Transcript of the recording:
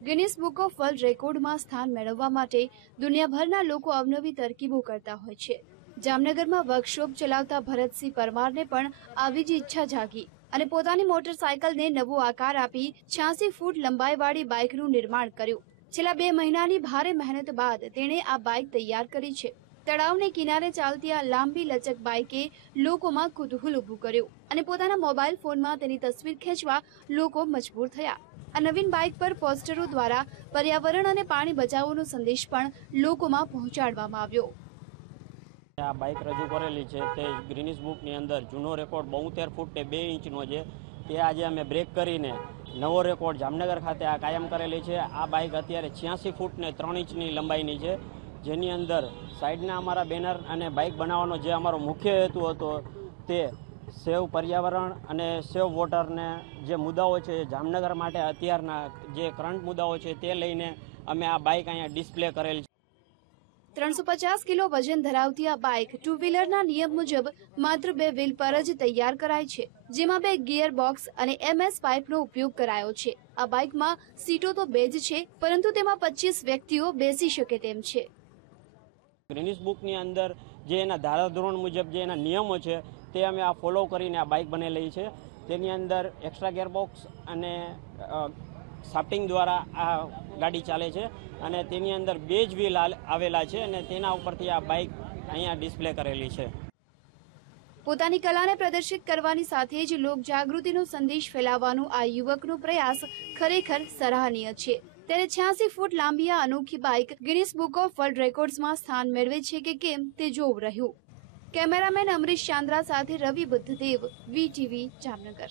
Guinness book of world રેકોર્ડમાં સ્થાન મેળવવા માટે દુનિયાભરના લોકો અવનવી તરકીબો કરતા હોય છે। જામનગરમાં વર્કશોપ ચલાવતા ભરતસિંહ પરમારને પણ આવી જ ઈચ્છા જાગી અને પોતાની મોટરસાયકલને નવો આકાર આપી 86 ફૂટ લંબાઈવાળી બાઇકનું નિર્માણ કર્યું। છેલ્લા 2 મહિનાની ભારે મહેનત બાદ તેણે આ બાઇક તૈયાર કરી છે। તળાવને કિનારે ચાલતી આ લાંબી લચક બાઇકે લોકોમાં કુતૂહલ ઊભું કર્યું અને પોતાના મોબાઈલ ફોનમાં તેની તસવીર ખેંચવા લોકો મજબૂર થયા। આ નવીન બાઇક પર પોસ્ટરો દ્વારા પર્યાવરણ અને પાણી બચાવવાનો સંદેશ પણ લોકોમાં પહોંચાડવામાં આવ્યો। આ બાઇક રજૂ કરેલી છે તે ગિનિસ બુકની અંદર જૂનો રેકોર્ડ 72 ફૂટ ને 2 ઇંચનો છે। તે આજે અમે બ્રેક કરીને નવો રેકોર્ડ જામનગર ખાતે આ કાયમ કરેલી છે। આ બાઇક અત્યારે 86 ફૂટ ને 3 ઇંચની લંબાઈની છે, જેની અંદર સાઈડના અમારા બેનર અને બાઇક બનાવવાનો જે અમારો મુખ્ય હેતુ હતો તે સેવ પર્યાવરણ અને સેવ વોટરને જે મુદ્દાઓ છે જામનગર માટે અત્યારના જે કરંટ મુદ્દાઓ છે તે લઈને અમે આ બાઇક અહીંયા ડિસ્પ્લે કરેલ છે। 350 કિલો વજન ધરાવતી આ બાઇક 2 વ્હીલરના નિયમ મુજબ માત્ર 2 વ્હીલ પર જ તૈયાર કરાઈ છે, જેમાં 2 ગિયર બોક્સ અને MS પાઇપનો ઉપયોગ કરાયો છે। આ બાઇકમાં સીટો તો 2 જ છે, પરંતુ તેમાં 25 વ્યક્તિઓ બેસી શકે તેમ છે। ગિનિસ બુકની અંદર જે એના ધારાધોરણ મુજબ જે એના નિયમો છે તે અમે આ ફોલો કરીને આ બાઇક બનેલી છે। તેની અંદર એક્સ્ટ્રા ગિયરબોક્સ અને શાફ્ટિંગ દ્વારા આ ગાડી ચાલે છે અને તેની અંદર 2 જ વ્હીલ આવેલા છે અને તેના ઉપરથી આ બાઇક અહીંયા ડિસ્પ્લે કરેલી છે। પોતાની કલાને પ્રદર્શિત કરવાની સાથે જ લોક જાગૃતિનો સંદેશ ફેલાવવાનો આ યુવકનો પ્રયાસ ખરેખર સરાહનીય છે। ત્યારે 86 ફૂટ લાંબી આ અનોખી bike Guinness book of world રેકોર્ડ્સમાં સ્થાન મેળવે છે કે કેમ તે જોવું રહ્યું। કેમેરામેન અમરીશ ચાંદ્રા સાથે રવિ બુદ્ધદેવ, VTV જામનગર।